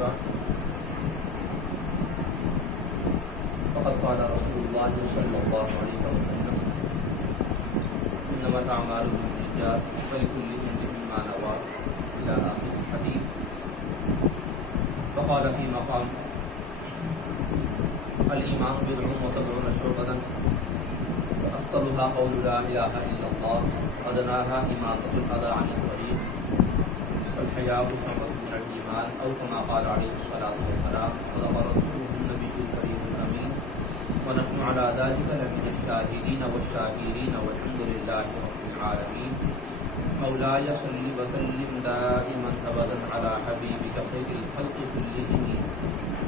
بعد فقد قال رسول الله صلى الله عليه وسلم إنما الأعمال بالنيات ولكل امرئ ما نوى إلى آخر الحديث. فقال في مقام الإيمان بضع وسبعون شعبة أفضلها قول لا إله إلا الله وأدناها إماطة الأذى عن الطريق والحياء شعبة من الإيمان أو كما قال عليه الصلاة والسلام. صدق رسوله النبي الكريم الأمين ونحن على ذلك لمن الشاهدين والشاكرين والحمد لله رب العالمين. مولاي صل وسلم دائما أبدا على حبيبك خير الخلق كلهم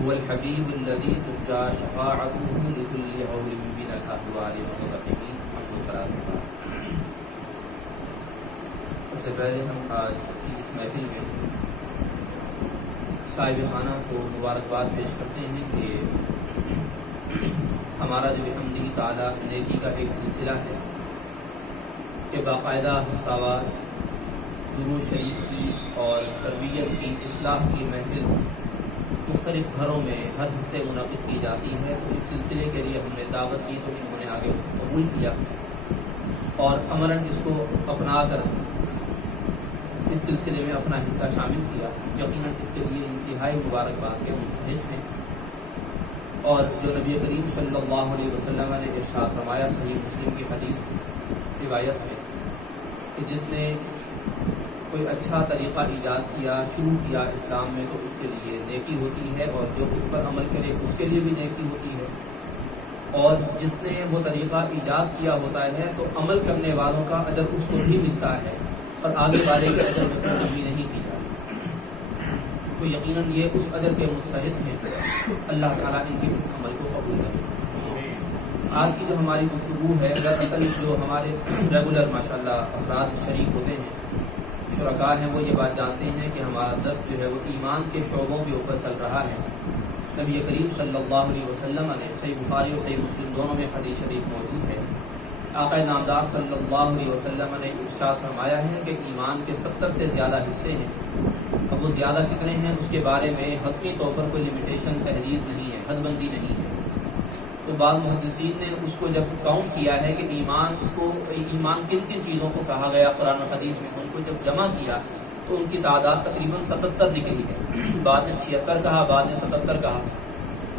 هو الحبيب الذي ترجى شفاعته لكل هول من الأهوال وغضبه. سب سے پہلے ہم آج کی اس محفل میں صاحب خانہ کو مبارکباد پیش کرتے ہیں کہ ہمارا جو بحمدہ تعالیٰ نیکی کا ایک سلسلہ ہے کہ باقاعدہ ہفتہ وار دروش شریف کی اور تربیت کی اصلاح کی محفل مختلف گھروں میں ہر ہفتے منعقد کی جاتی ہے. تو اس سلسلے کے لیے ہم نے دعوت کی تو انہوں نے آگے قبول کیا اور عملاً اس کو اپنا کر اس سلسلے میں اپنا حصہ شامل کیا. یقیناً اس کے لیے انتہائی مبارکباد کے مستحق ہیں. اور جو نبی کریم صلی اللہ علیہ وسلم نے ارشاد فرمایا صحیح مسلم کی حدیث روایت میں کہ جس نے کوئی اچھا طریقہ ایجاد کیا شروع کیا اسلام میں تو اس کے لیے نیکی ہوتی ہے اور جو اس پر عمل کرے اس کے لیے بھی نیکی ہوتی ہے. اور جس نے وہ طریقہ ایجاد کیا ہوتا ہے تو عمل کرنے والوں کا اجر اس کو بھی ملتا ہے اور آگے والے کے اجر میں کوئی کمی نہیں کی جاتی. تو یقیناً یہ اس اجر کے مستحق ہیں. اللہ تعالیٰ ان کے اس عمل کو قبول کرے. آج کی جو ہماری گفتگو ہے دراصل جو ہمارے ریگولر ماشاءاللہ افراد شریک ہوتے ہیں شرکاء ہیں وہ یہ بات جانتے ہیں کہ ہمارا درس جو ہے وہ ایمان کے شعبوں کے اوپر چل رہا ہے. نبی کریم صلی اللہ علیہ وسلم نے صحیح بخاری اور صحیح مسلم دونوں میں حدیث شریف موجود ہے. آقا نامدار صلی اللہ علیہ وسلم نے ارشاد فرمایا ہے کہ ایمان کے 70 سے زیادہ حصے ہیں. اب وہ زیادہ کتنے ہیں اس کے بارے میں حتمی طور پر کوئی لمیٹیشن تحدید نہیں ہے حد بندی نہیں ہے. تو بعض محدثین نے اس کو جب کاؤنٹ کیا ہے کہ ایمان کن کن چیزوں کو کہا گیا قرآن و حدیث میں ان کو جب جمع کیا تو ان کی تعداد تقریباً 77 نکلی ہے. بعد نے 76 کہا بعد نے 77 کہا.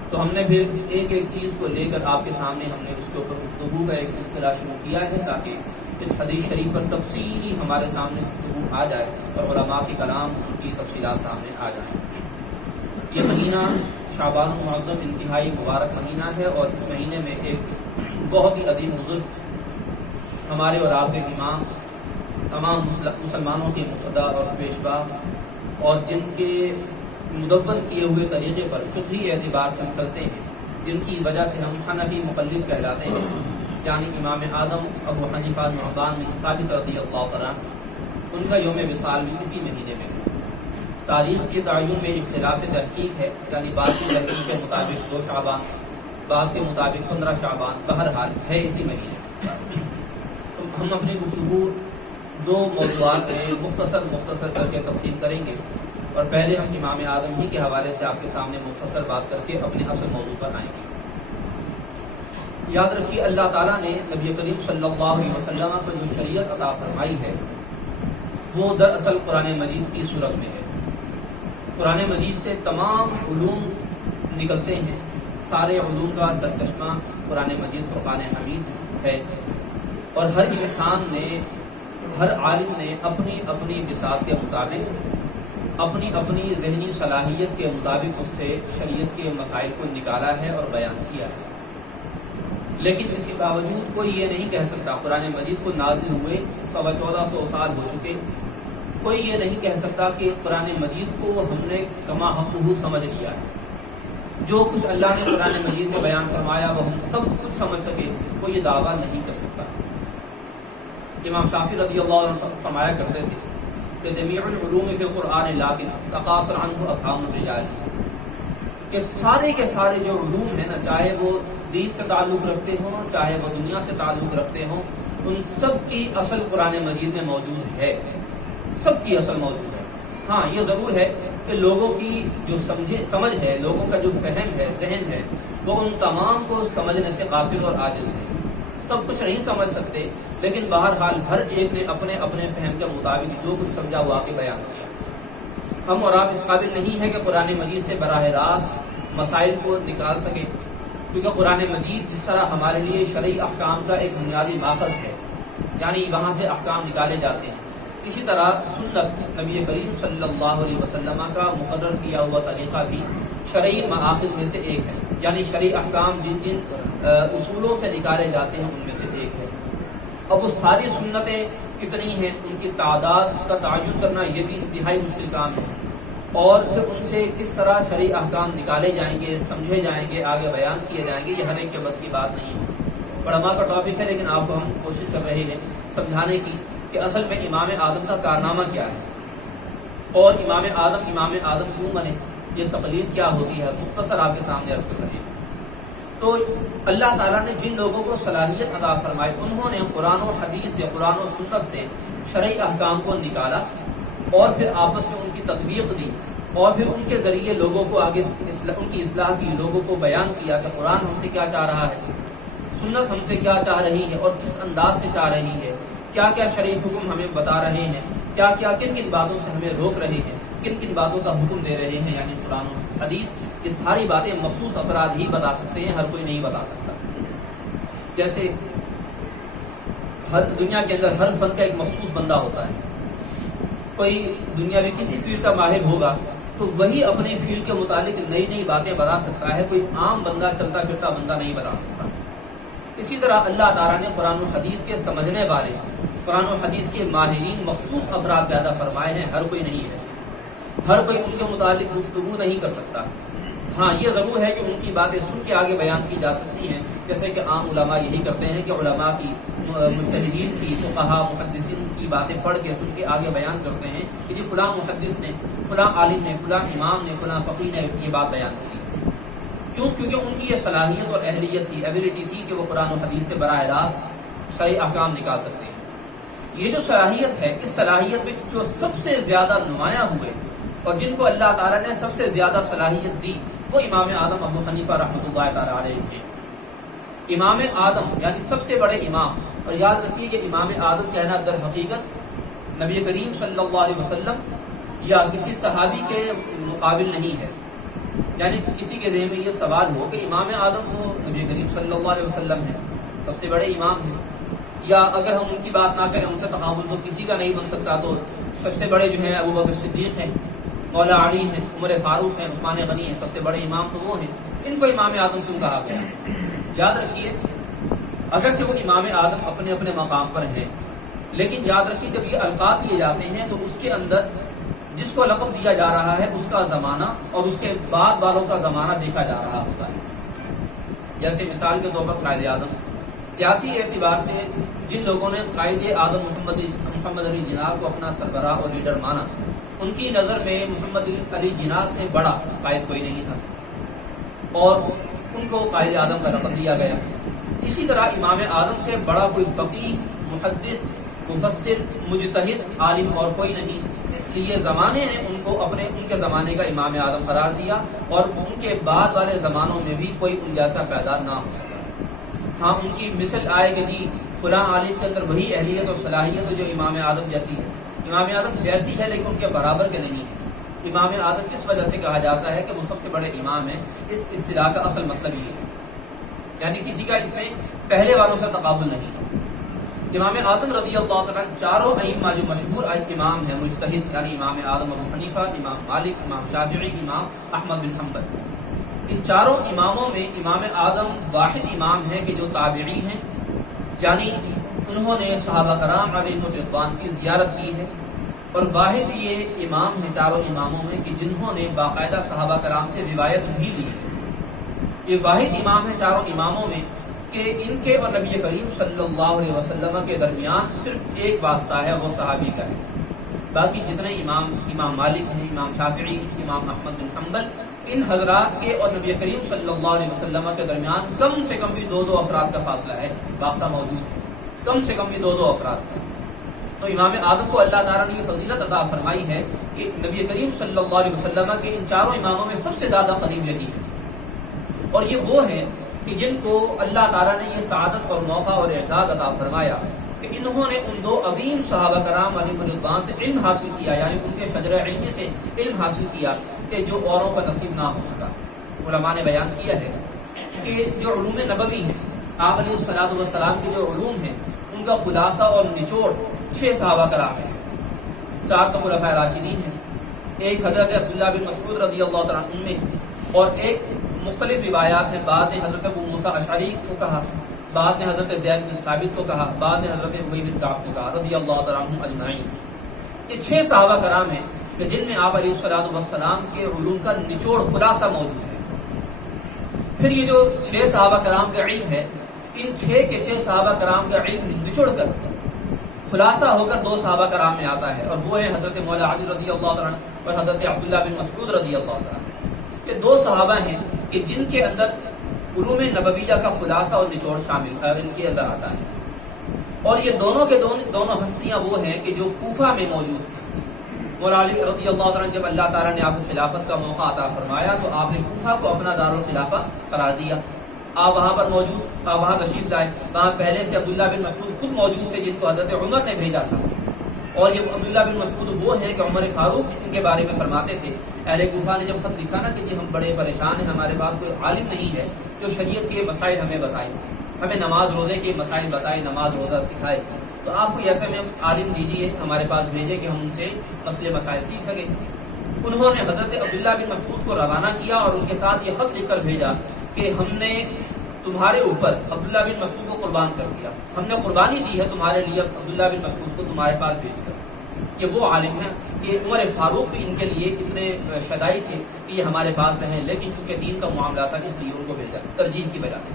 تو ہم نے پھر ایک ایک چیز کو لے کر آپ کے سامنے ہم نے اس کے اوپر گفتگو کا ایک سلسلہ شروع کیا ہے تاکہ اس حدیث شریف پر تفصیلی ہمارے سامنے گفتگو آ جائے اور علماء کے کلام ان کی تفصیلات سامنے آ جائیں. یہ مہینہ شعبان المعظم انتہائی مبارک مہینہ ہے اور اس مہینے میں ایک بہت ہی عظیم بزرگ ہمارے اور آپ کے امام تمام مسلمانوں کے مقتدا اور پیشوا اور جن کے مدون کیے ہوئے طریقے پر فقہی اعتبار سے ہم چلتے ہیں جن کی وجہ سے ہم حنفی مقلد کہلاتے ہیں یعنی امام اعظم ابو حنیفہ نعمان بن ثابت رضی اللہ تعالیٰ ان کا یوم وصال بھی اسی مہینے میں ہے. تاریخ کے تعین میں اختلاف تحقیق ہے یعنی بعض کی تحقیق کے مطابق 2 شعبان بعض کے مطابق 15 شعبان بہرحال ہے اسی مہینے. ہم اپنی گفتگو 2 موضوعات میں مختصر کر کے تقسیم کریں گے اور پہلے ہم امام اعظم ہی کے حوالے سے آپ کے سامنے مختصر بات کر کے اپنے اصل موضوع پر آئیں گے. یاد رکھیے اللہ تعالیٰ نے نبی کریم صلی اللہ علیہ وسلم کو جو شریعت عطا فرمائی ہے وہ دراصل قرآن مجید کی صورت میں ہے. قرآن مجید سے تمام علوم نکلتے ہیں. سارے علوم کا سرچشمہ قرآن مجید فرقان حمید ہے اور ہر انسان نے ہر عالم نے اپنی اپنی بساط کے مطابق اپنی اپنی ذہنی صلاحیت کے مطابق اس سے شریعت کے مسائل کو نکالا ہے اور بیان کیا ہے. لیکن اس کے باوجود کوئی یہ نہیں کہہ سکتا قرآن مجید کو نازل ہوئے 1400 سال ہو چکے کوئی یہ نہیں کہہ سکتا کہ قرآن مجید کو ہم نے کما حقہ سمجھ لیا ہے. جو کچھ اللہ نے قرآن مجید میں بیان فرمایا وہ ہم سب کچھ سمجھ سکے کوئی یہ دعویٰ نہیں کر سکتا. امام شافعی رضی اللہ عنہ فرمایا کرتے تھے کہ جمیع العلوم فی القرآن لیکن تقاصر عنہ افہام الرجال کہ سارے کے سارے جو علوم ہیں نا چاہے وہ دین سے تعلق رکھتے ہوں چاہے وہ دنیا سے تعلق رکھتے ہوں ان سب کی اصل قرآن مجید میں موجود ہے. سب کی اصل موجود ہے. ہاں یہ ضرور ہے کہ لوگوں کی جو سمجھ ہے، لوگوں کا جو فہم ہے، ذہن ہے، وہ ان تمام کو سمجھنے سے قاصر اور عاجز ہے۔ سب کچھ نہیں سمجھ سکتے، لیکن بہرحال ہر ایک نے اپنے اپنے فہم کے مطابق جو کچھ سمجھا وہ آ کے بیان کیا۔ ہم اور آپ اس قابل نہیں ہیں کہ قرآن مجید سے براہ راست مسائل کو نکال سکیں، کیونکہ قرآن مجید جس طرح ہمارے لیے شرعی احکام کا ایک بنیادی ماخذ ہے، یعنی وہاں سے احکام نکالے جاتے ہیں، اسی طرح سنت نبی کریم صلی اللہ علیہ وسلم کا مقرر کیا ہوا طریقہ بھی شرعی مآخذ میں سے ایک ہے، یعنی شرعی احکام جن جن اصولوں سے نکالے جاتے ہیں ان میں سے ایک ہے۔ اب وہ ساری سنتیں کتنی ہیں، ان کی تعداد کا تعین کرنا یہ بھی انتہائی مشکل کام ہے، اور پھر ان سے کس طرح شرعی احکام نکالے جائیں گے، سمجھے جائیں گے، آگے بیان کیے جائیں گے، یہ ہر ایک کے بس کی بات نہیں ہے۔ علماء کا ٹاپک ہے، لیکن آپ کو ہم کوشش کر رہے ہیں سمجھانے کی کہ اصل میں امام آدم کا کارنامہ کیا ہے، اور امام آدم کیوں بنے، یہ تقلید کیا ہوتی ہے، مختصر آپ کے سامنے عرض کر رہے ہیں۔ تو اللہ تعالیٰ نے جن لوگوں کو صلاحیت عطا فرمائی، انہوں نے قرآن و حدیث یا قرآن و سنت سے شرعی احکام کو نکالا اور پھر آپس میں ان کی تطبیق دی، اور پھر ان کے ذریعے لوگوں کو آگے ان کی اصلاح کی، لوگوں کو بیان کیا کہ قرآن ہم سے کیا چاہ رہا ہے، سنت ہم سے کیا چاہ رہی ہے اور کس انداز سے چاہ رہی ہے، کیا کیا شرعی حکم ہمیں بتا رہے ہیں، کیا کیا کن کن باتوں سے ہمیں روک رہے ہیں، کن کن باتوں کا حکم دے رہے ہیں، یعنی قرآن و حدیث۔ یہ ساری باتیں مخصوص افراد ہی بتا سکتے ہیں، ہر کوئی نہیں بتا سکتا۔ جیسے ہر دنیا کے اندر ہر فن کا ایک مخصوص بندہ ہوتا ہے، کوئی دنیا میں کسی فیلڈ کا ماہر ہوگا تو وہی اپنی فیلڈ کے متعلق نئی نئی باتیں بتا سکتا ہے، کوئی عام بندہ چلتا پھرتا بندہ نہیں بتا سکتا۔ اسی طرح اللہ تعالیٰ نے قرآن و حدیث کے سمجھنے والے، قرآن و حدیث کے ماہرین مخصوص افراد پیدا فرمائے ہیں، ہر کوئی نہیں ہے، ہر کوئی ان کے متعلق گفتگو نہیں کر سکتا۔ ہاں یہ ضرور ہے کہ ان کی باتیں سن کے آگے بیان کی جا سکتی ہیں، جیسے کہ عام علماء یہی کرتے ہیں کہ علماء کی، مجتہدین کی، فقہاء محدثین کی باتیں پڑھ کے سن کے آگے بیان کرتے ہیں کہ جی فلاں محدث نے، فلاں عالم نے، فلاں امام نے، فلاں فقیہ نے یہ بات بیان کی۔ کیوں؟ کیونکہ ان کی یہ صلاحیت اور اہلیت تھی، ایبلٹی تھی کہ وہ قرآن و حدیث سے براہ راست صحیح احکام نکال سکتے ہیں۔ یہ جو صلاحیت ہے، اس صلاحیت میں جو سب سے زیادہ نمایاں ہوئے اور جن کو اللہ تعالیٰ نے سب سے زیادہ صلاحیت دی، وہ امام اعظم ابو حنیفہ رحمۃ اللہ تعالیٰ علیہ ہیں۔ امام اعظم یعنی سب سے بڑے امام، اور یاد رکھیے کہ امام اعظم کہنا در حقیقت نبی کریم صلی اللہ علیہ وسلم یا کسی صحابی کے مقابل نہیں ہے، یعنی کسی کے ذہن میں یہ سوال ہو کہ امام اعظم تو نبی کریم صلی اللہ علیہ وسلم ہیں، سب سے بڑے امام ہیں، یا اگر ہم ان کی بات نہ کریں، ان سے تقابل تو کسی کا نہیں بن سکتا، تو سب سے بڑے جو ہیں ابو بکر صدیق ہیں، مولا علی ہیں، عمر فاروق ہیں، عثمان غنی ہیں، سب سے بڑے امام تو وہ ہیں، ان کو امام اعظم کیوں کہا گیا؟ یاد رکھیے اگرچہ وہ امام اعظم اپنے اپنے مقام پر ہیں، لیکن یاد رکھیے جب یہ الفاظ دیے جاتے ہیں تو اس کے اندر جس کو لقب دیا جا رہا ہے اس کا زمانہ اور اس کے بعد والوں کا زمانہ دیکھا جا رہا ہوتا ہے۔ جیسے مثال کے طور پر قائد اعظم، سیاسی اعتبار سے جن لوگوں نے قائد اعظم محمد علی جناح کو اپنا سربراہ اور لیڈر مانا، ان کی نظر میں محمد علی جناح سے بڑا قائد کوئی نہیں تھا، اور ان کو قائد اعظم کا لقب دیا گیا۔ اسی طرح امام اعظم سے بڑا کوئی فقیہ، محدث، مفسر، مجتہد، عالم اور کوئی نہیں، اس لیے زمانے نے ان کو ان کے زمانے کا امام اعظم قرار دیا، اور ان کے بعد والے زمانوں میں بھی کوئی ان جیسا پیدا نہ ہو سکا۔ ہاں ان کی مثل آئے کہ جی فلاں عالم کے اندر وہی اہلیت اور صلاحیت جو امام اعظم جیسی ہے، امام اعظم جیسی ہے لیکن ان کے برابر کے نہیں ہے۔ امام اعظم اس وجہ سے کہا جاتا ہے کہ وہ سب سے بڑے امام ہیں، اس اصطلاح کا اصل مطلب یہ ہے، یعنی کسی کا اس میں پہلے والوں سے تقابل نہیں۔ امام اعظم رضی اللہ تعالیٰ چاروں ائمہ جو مشہور امام ہیں مجتہد، یعنی امام اعظم ابو حنیفہ، امام مالک، امام شافعی، امام احمد بن حنبل، ان چاروں اماموں میں امام اعظم واحد امام ہے کہ جو تابعی ہیں، یعنی انہوں نے صحابہ کرام علیہم رضوان کی زیارت کی ہے، اور واحد یہ امام ہیں چاروں اماموں میں کہ جنہوں نے باقاعدہ صحابہ کرام سے روایت بھی لی ہے۔ یہ واحد امام ہیں چاروں اماموں میں کہ ان کے اور نبی کریم صلی اللہ علیہ وسلم کے درمیان صرف ایک واسطہ ہے، وہ صحابی کا ہے۔ باقی جتنے امام مالک ہیں، امام شافعی، امام احمد بن حنبل، ان حضرات کے اور نبی کریم صلی اللہ علیہ وسلم کے درمیان کم سے کم بھی دو افراد کا فاصلہ ہے، واسطہ موجود ہے، کم سے کم بھی دو افراد کا۔ تو امام اعظم کو اللہ تعالیٰ نے یہ فضیلت عطا فرمائی ہے کہ نبی کریم صلی اللہ علیہ وسلم کے ان چاروں اماموں میں سب سے زیادہ قریب یہی ہے، اور یہ وہ ہیں کہ جن کو اللہ تعالیٰ نے یہ سعادت اور موقع اور اعزاز عطا فرمایا کہ انہوں نے ان دو عظیم صحابہ کرام علیہ رضوان سے علم حاصل کیا، یعنی ان کے شجرہ علمی سے علم حاصل کیا کہ جو اوروں کا نصیب نہ ہو سکا۔ علماء نے بیان کیا ہے کہ جو علوم نبوی ہیں، آپ علیہ الصلوۃ والسلام کے جو علوم ہیں، ان کا خلاصہ اور نچوڑ 6 صحابہ کرام ہیں، 4 تو خلفائے راشدین ہیں، ایک حضرت عبداللہ بن مسعود رضی اللہ تعالیٰ عنہ میں، اور ایک مختلف روایات ہیں، بعد نے حضرت ابو موسیٰ اشعری کو کہا، بعد نے حضرت زید بن ثابت کو کہا، بعد نے حضرت ابی بن کعب کو کہا رضی اللہ تعالیٰ عنہم اجمعین۔ یہ 6 صحابہ کرام ہیں کہ جن میں آپ علیہ الصلوۃ والسلام کے علوم کا نچوڑ خلاصہ موجود ہے۔ پھر یہ جو 6 صحابہ کرام کا علم ہے، ان 6 کے 6 صحابہ کرام کا علم نچوڑ کر خلاصہ ہو کر 2 صحابہ کرام میں آتا ہے، اور وہ ہیں حضرت مولا علی رضی اللہ تعالیٰ اور حضرت عبداللہ بن مسعود رضی اللہ تعالیٰ۔ یہ 2 صحابہ ہیں کہ جن کے اندر علوم نبویہ کا خلاصہ اور نچوڑ شامل ان کے اندر آتا ہے، اور یہ دونوں کے دونوں ہستیاں وہ ہیں کہ جو کوفہ میں موجود تھیں۔ مولا علی رضی اللہ تعالیٰ جب اللہ تعالیٰ نے آپ کو خلافت کا موقع عطا فرمایا تو آپ نے کوفہ کو اپنا دارالخلافہ قرار دیا، آپ وہاں پر موجود، آپ وہاں تشریف لائے۔ وہاں پہلے سے عبداللہ بن مسعود خود موجود تھے جن کو حضرت عمر نے بھیجا تھا، اور یہ عبداللہ بن مسعود وہ ہیں کہ عمر فاروق ان کے بارے میں فرماتے تھے، اہل کوفہ نے جب خط لکھا نا کہ جی ہم بڑے پریشان ہیں، ہمارے پاس کوئی عالم نہیں ہے جو شریعت کے مسائل ہمیں بتائے، ہمیں نماز روزے کے مسائل بتائے، نماز روزہ سکھائے، تو آپ کو ایسے میں عالم دیجیے، ہمارے پاس بھیجے کہ ہم ان سے مسئلے مسائل سیکھ سکیں۔ انہوں نے حضرت عبداللہ بن مسعود کو روانہ کیا اور ان کے ساتھ یہ خط لکھ کر بھیجا کہ ہم نے تمہارے اوپر عبداللہ بن مسعود کو قربان کر دیا، ہم نے قربانی دی ہے تمہارے لیے عبداللہ بن مسعود کو تمہارے پاس بھیج کر۔ یہ وہ عالم ہیں کہ عمر فاروق بھی ان کے لیے اتنے شدائی تھے کہ یہ ہمارے پاس رہیں، لیکن چونکہ دین کا معاملہ تھا اس لیے ان کو بھیجا ترجیح کی وجہ سے۔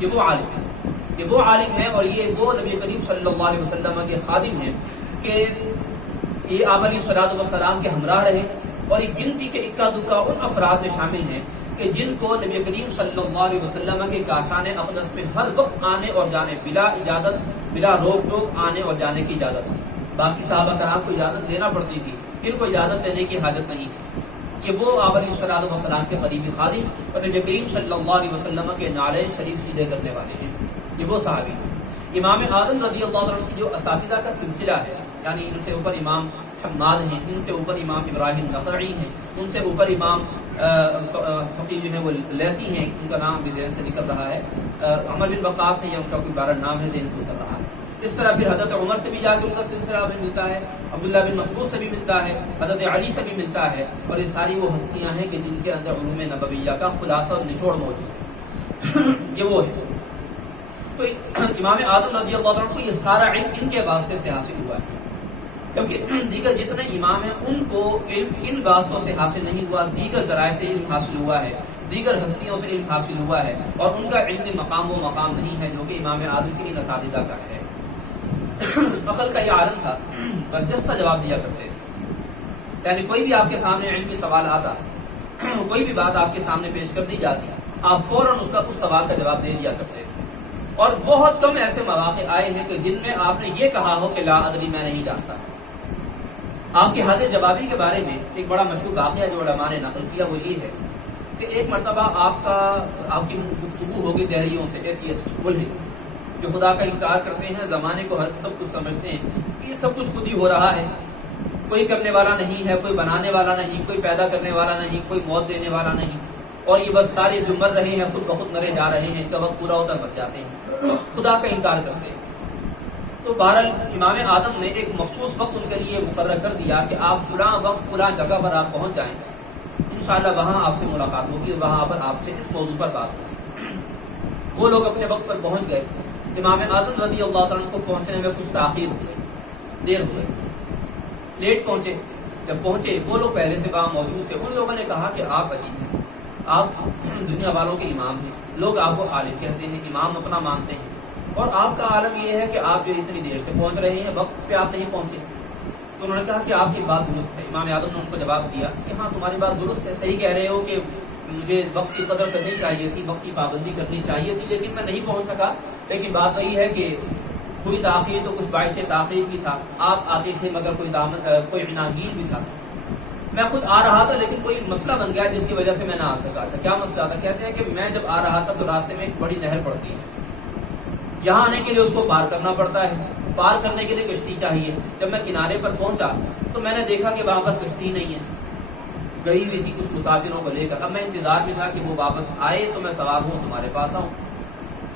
یہ وہ عالم ہیں، یہ وہ عالم ہیں، اور یہ وہ نبی کریم صلی اللہ علیہ وسلم کے خادم ہیں کہ یہ آپ علیہ الصلوۃ والسلام کے ہمراہ رہے، اور ایک گنتی کے اکا دکا ان افراد میں شامل ہیں کہ جن کو نبی کریم صلی اللہ علیہ وسلم کے کاشان اقدس میں ہر وقت آنے اور جانے، بلا اجازت، بلا روک ٹوک آنے اور جانے کی اجازت تھی۔ باقی صحابہ کرام کو اجازت لینا پڑتی تھی، ان کو اجازت لینے کی حاجت نہیں تھی۔ یہ وہ آپ علیہ الصلوۃ والسلام کے قریبی خادم اور نبی کریم صلی اللہ علیہ وسلم کے نعلین شریف سیدھے کرنے والے ہیں، یہ وہ صحابی ہیں۔ امام اعظم رضی اللہ عنہ کی جو اساتذہ کا سلسلہ ہے، یعنی ان سے اوپر امام حماد ہیں، ان سے اوپر امام ابراہیم نخعی ہیں، ان سے اوپر امام فقیہ جو ہیں وہ لیسی ہیں، ان کا نام بھی ذہن سے نکل رہا ہے، عمر بن وقاص ہے یا ان کا کوئی بارہ نام ہے ذہن سے نکل رہا ہے۔ اس طرح پھر حضرت عمر سے بھی جا کے ان کا سلسلہ بھی ملتا ہے، عبداللہ بن مسعود سے بھی ملتا ہے، حضرت علی سے بھی ملتا ہے، اور یہ ساری وہ ہستیاں ہیں کہ جن کے اندر علوم نبویہ کا خلاصہ اور نچوڑ موجود ہے، یہ وہ ہے۔ تو امام اعظم رضی اللہ عنہ کو یہ سارا علم ان کے واسطے سے حاصل ہوا ہے، کیونکہ دیگر جتنے امام ہیں ان کو علم ان واسطوں سے حاصل نہیں ہوا، دیگر ذرائع سے علم حاصل ہوا ہے، دیگر ہستیوں سے علم حاصل ہوا ہے، اور ان کا علمی مقام وہ مقام نہیں ہے جو کہ امام اعظم کے ان اساتذہ کا ہے۔ عقل کا یہ عالم تھا، برجستہ جواب دیا کرتے تھے، یعنی کوئی بھی آپ کے سامنے علمی سوال آتا، کوئی بھی بات آپ کے سامنے پیش کر دی جاتی، آپ فوراً اس سوال کا جواب دے دیا کرتے تھے، اور بہت کم ایسے مواقع آئے ہیں کہ جن میں آپ نے یہ کہا ہو کہ لا ادری، میں نہیں جانتا۔ آپ کی حاضر جوابی کے بارے میں ایک بڑا مشہور واقعہ جو علماء نے نقل کیا وہ یہ ہے کہ ایک مرتبہ آپ کی گفتگو ہوگی دہریوں سے، ایتھیسٹ ملحد جو خدا کا انکار کرتے ہیں، زمانے کو ہر سب کچھ سمجھتے ہیں کہ یہ سب کچھ خود ہی ہو رہا ہے، کوئی کرنے والا نہیں ہے، کوئی بنانے والا نہیں، کوئی پیدا کرنے والا نہیں، کوئی موت دینے والا نہیں، اور یہ بس سارے جو مر رہے ہیں خود بخود مرے جا رہے ہیں، ان کا وقت پورا ہوتا مر جاتے ہیں، خدا کا انکار کرتے ہیں۔ تو بہرحال امام اعظم نے ایک مخصوص وقت ان کے لیے مقرر کر دیا کہ آپ فلاں وقت فلاں جگہ پر آپ پہنچ جائیں، انشاءاللہ وہاں آپ سے ملاقات ہوگی، وہاں پر آپ سے اس موضوع پر بات ہوگی۔ وہ لوگ اپنے وقت پر پہنچ گئے، امام اعظم رضی اللہ تعالیٰ کو پہنچنے میں کچھ تاخیر ہو گئی، دیر ہو گئی، لیٹ پہنچے۔ جب پہنچے وہ لوگ پہلے سے وہاں موجود تھے، ان لوگوں نے کہا کہ آپ عجیب ہیں، آپ دنیا والوں کے امام ہیں، لوگ آپ کو عالم کہتے ہیں، امام اپنا مانتے ہیں، اور آپ کا عالم یہ ہے کہ آپ جو اتنی دیر سے پہنچ رہے ہیں، وقت پہ آپ نہیں پہنچے۔ تو انہوں نے کہا کہ آپ کی بات درست ہے۔ امام اعظم نے ان کو جواب دیا کہ ہاں تمہاری بات درست ہے، صحیح کہہ رہے ہو کہ مجھے وقت کی قدر کرنی چاہیے تھی، وقت کی پابندی کرنی چاہیے تھی، لیکن میں نہیں پہنچ سکا۔ لیکن بات وہی ہے کہ کوئی تاخیر تو کچھ باعث تاخیر بھی تھا، آپ آتے تھے مگر کوئی عناگیر بھی تھا. میں خود آ رہا تھا لیکن کوئی مسئلہ بن گیا جس کی وجہ سے میں نہ آ سکا. اچھا کیا مسئلہ تھا؟ کہتے ہیں کہ میں جب آ رہا تھا تو راستے میں ایک بڑی نہر پڑتی ہے، یہاں آنے کے لیے اس کو پار کرنا پڑتا ہے، پار کرنے کے لیے کشتی چاہیے. جب میں کنارے پر پہنچا تو میں نے دیکھا کہ وہاں پر کشتی نہیں ہے، گئی ہوئی تھی کچھ مسافروں کو لے کر. اب میں انتظار میں تھا کہ وہ واپس آئے تو میں سوار ہوں تمہارے پاس آؤں.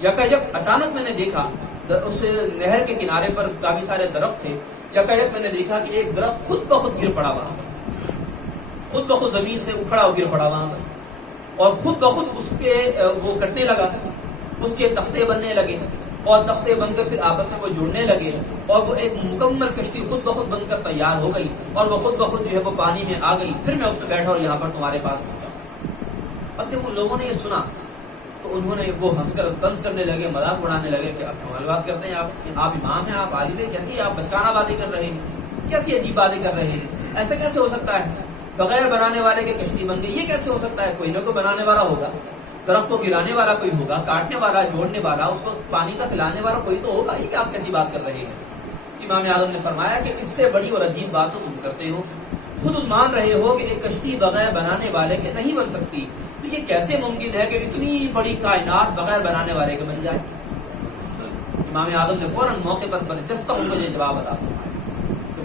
یکایک اچانک میں نے دیکھا اس نہر کے کنارے پر کافی سارے درخت تھے. یکایک میں نے دیکھا کہ ایک درخت خود بخود گر پڑا وہاں پر، خود بخود زمین سے اکھڑا گر پڑا وہاں پر، اور خود بخود اس کے وہ کٹنے لگا، اس کے تختے بننے لگے اور تختے بن کر پھر آپس میں وہ جڑنے لگے اور وہ ایک مکمل کشتی خود بخود بن کر تیار ہو گئی اور وہ خود بخود جو ہے وہ پانی میں آ گئی. پھر میں اس میں بیٹھا اور یہاں پر تمہارے پاس پہنچا. اب جب ان لوگوں نے یہ سنا تو انہوں نے وہ ہنس کر طنز کرنے لگے، مذاق اڑانے لگے کہ آپ کمال بات کرتے ہیں، آپ امام ہیں، آپ عالم ہیں، کیسی آپ بچکانہ باتیں کر رہے ہیں، کیسی عجیب باتیں کر رہے ہیں، ایسا کیسے ہو سکتا ہے؟ بغیر بنانے والے کے کشتی بن گئی، یہ کیسے ہو سکتا ہے؟ کوئی نہ کوئی بنانے والا ہوگا، درخت کو گرانے والا کوئی ہوگا، کاٹنے والا، جوڑنے والا، اس کو پانی کا پلانے والا کوئی تو ہوگا. یہ کہ آپ کیسی بات کر رہے ہیں؟ امام اعظم نے فرمایا کہ اس سے بڑی اور عجیب بات تو تم کرتے ہو، خود مان رہے ہو کہ ایک کشتی بغیر بنانے والے کے نہیں بن سکتی، تو یہ کیسے ممکن ہے کہ اتنی بڑی کائنات بغیر بنانے والے کے بن جائے؟ امام اعظم نے فوراً موقع پر برجستہ ان کو یہ جواب عطا فرمایا.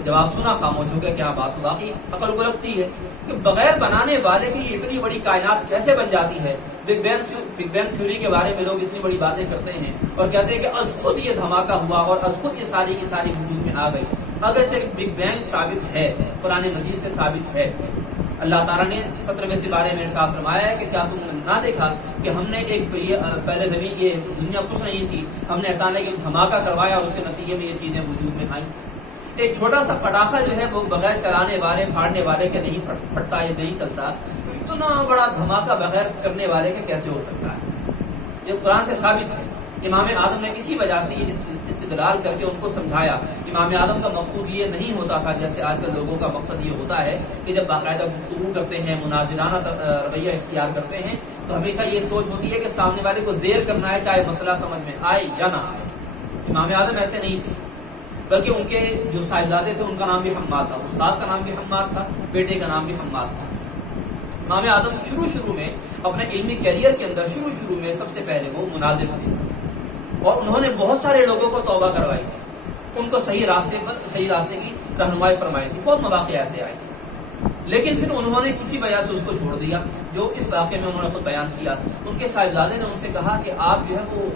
جواب سنا خاموش ہو گیا کہ ہاں بات تو واقعی عقل کو لگتی ہے کہ بغیر بنانے والے کی اتنی بڑی کائنات کیسے بن جاتی ہے. بگ بینگ تھیوری کے بارے میں لوگ اتنی بڑی باتیں کرتے ہیں اور کہتے ہیں کہ از خود یہ دھماکہ ہوا اور از خود یہ ساری کی ساری وجود میں آ گئی. اگرچہ بگ بینگ ثابت ہے، قرآن مجید سے ثابت ہے. اللہ تعالیٰ نے 17ویں سپارے میں ارشاد فرمایا ہے کہ کیا تم نے نہ دیکھا کہ ہم نے ایک پہلے زمین، یہ دنیا کچھ نہیں تھی، ہم نے اچانک ایک دھماکہ کروایا اور اس کے نتیجے میں یہ چیزیں وجود میں آئیں. ایک چھوٹا سا پٹاخہ جو ہے وہ بغیر چلانے والے پھاڑنے والے کے نہیں پھٹتا، یہ نہیں چلتا. اتنا بڑا دھماکہ بغیر کرنے والے کے کیسے ہو سکتا ہے؟ یہ قرآن سے ثابت ہے. امام اعظم نے اسی وجہ سے یہ استدلال کر کے ان کو سمجھایا. امام اعظم کا مقصود یہ نہیں ہوتا تھا جیسے آج کل لوگوں کا مقصد یہ ہوتا ہے کہ جب باقاعدہ گفتگو کرتے ہیں، مناظرانہ رویہ اختیار کرتے ہیں، تو ہمیشہ یہ سوچ ہوتی ہے کہ سامنے والے کو زیر کرنا ہے، چاہے مسئلہ سمجھ میں آئے یا نہ آئے. امام اعظم ایسے نہیں تھے، بلکہ ان کے جو صاحبزادے تھے ان کا نام بھی حماد تھا، استاد کا نام بھی حماد تھا، بیٹے کا نام بھی حماد تھا. امام اعظم شروع میں اپنے علمی کیریئر کے اندر شروع میں سب سے پہلے وہ مناظر تھے اور انہوں نے بہت سارے لوگوں کو توبہ کروائی تھی، ان کو صحیح راستے کی رہنمائی فرمائی تھی. بہت مواقع ایسے آئے تھے، لیکن پھر انہوں نے کسی وجہ سے اس کو چھوڑ دیا. جو اس واقعے میں انہوں نے خود بیان کیا، ان کے صاحبزادے نے ان سے کہا کہ آپ جو ہے وہ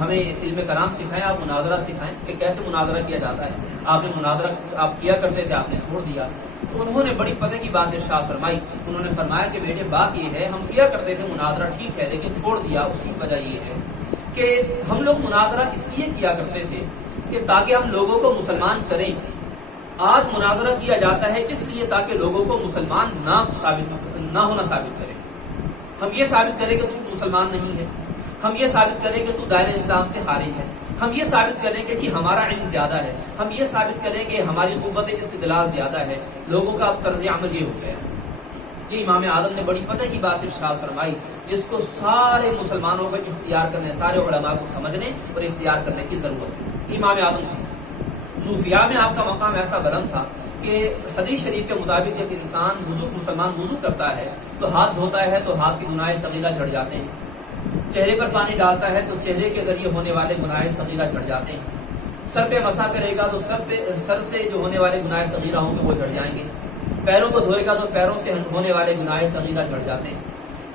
ہمیں علم کلام سکھائیں، آپ مناظرہ سکھائیں کہ کیسے مناظرہ کیا جاتا ہے. آپ نے مناظرہ آپ کیا کرتے تھے، آپ نے چھوڑ دیا. تو انہوں نے بڑی پتہ کی بات ارشاد فرمائی. انہوں نے فرمایا کہ بیٹے بات یہ ہے، ہم کیا کرتے تھے مناظرہ ٹھیک ہے، لیکن چھوڑ دیا. اس کی وجہ یہ ہے کہ ہم لوگ مناظرہ اس لیے کیا کرتے تھے کہ تاکہ ہم لوگوں کو مسلمان کریں. آج مناظرہ کیا جاتا ہے اس لیے تاکہ لوگوں کو مسلمان نہ ہونا ثابت کریں. ہم یہ ثابت کریں کہ تو مسلمان نہیں ہے، ہم یہ ثابت کریں کہ تو دائرہ اسلام سے خارج ہے، ہم یہ ثابت کریں کہ جی ہمارا علم زیادہ ہے، ہم یہ ثابت کریں کہ ہماری قوت استدلال زیادہ ہے. لوگوں کا اب طرز عمل یہ ہو گیا. یہ امام اعظم نے بڑی پتہ کی بات ارشاد فرمائی جس کو سارے مسلمانوں کو اختیار کرنے، سارے علماء کو سمجھنے اور اختیار کرنے کی ضرورت ہے. امام اعظم تھے. صوفیاء میں آپ کا مقام ایسا بلند تھا کہ حدیث شریف کے مطابق جب مسلمان وضو کرتا ہے تو ہاتھ دھوتا ہے تو ہاتھ کے گناہ صغیرہ جھڑ جاتے ہیں. چہرے پر پانی ڈالتا ہے تو چہرے کے ذریعے ہونے والے گناہ صغیرہ جھڑ جاتے ہیں. سر پہ مسح کرے گا تو سر سے جو ہونے والے گناہ صغیرہ ہوں گے وہ جھڑ جائیں گے. پیروں کو دھوئے گا تو پیروں سے ہونے والے گناہ صغیرہ جھڑ جاتے ہیں.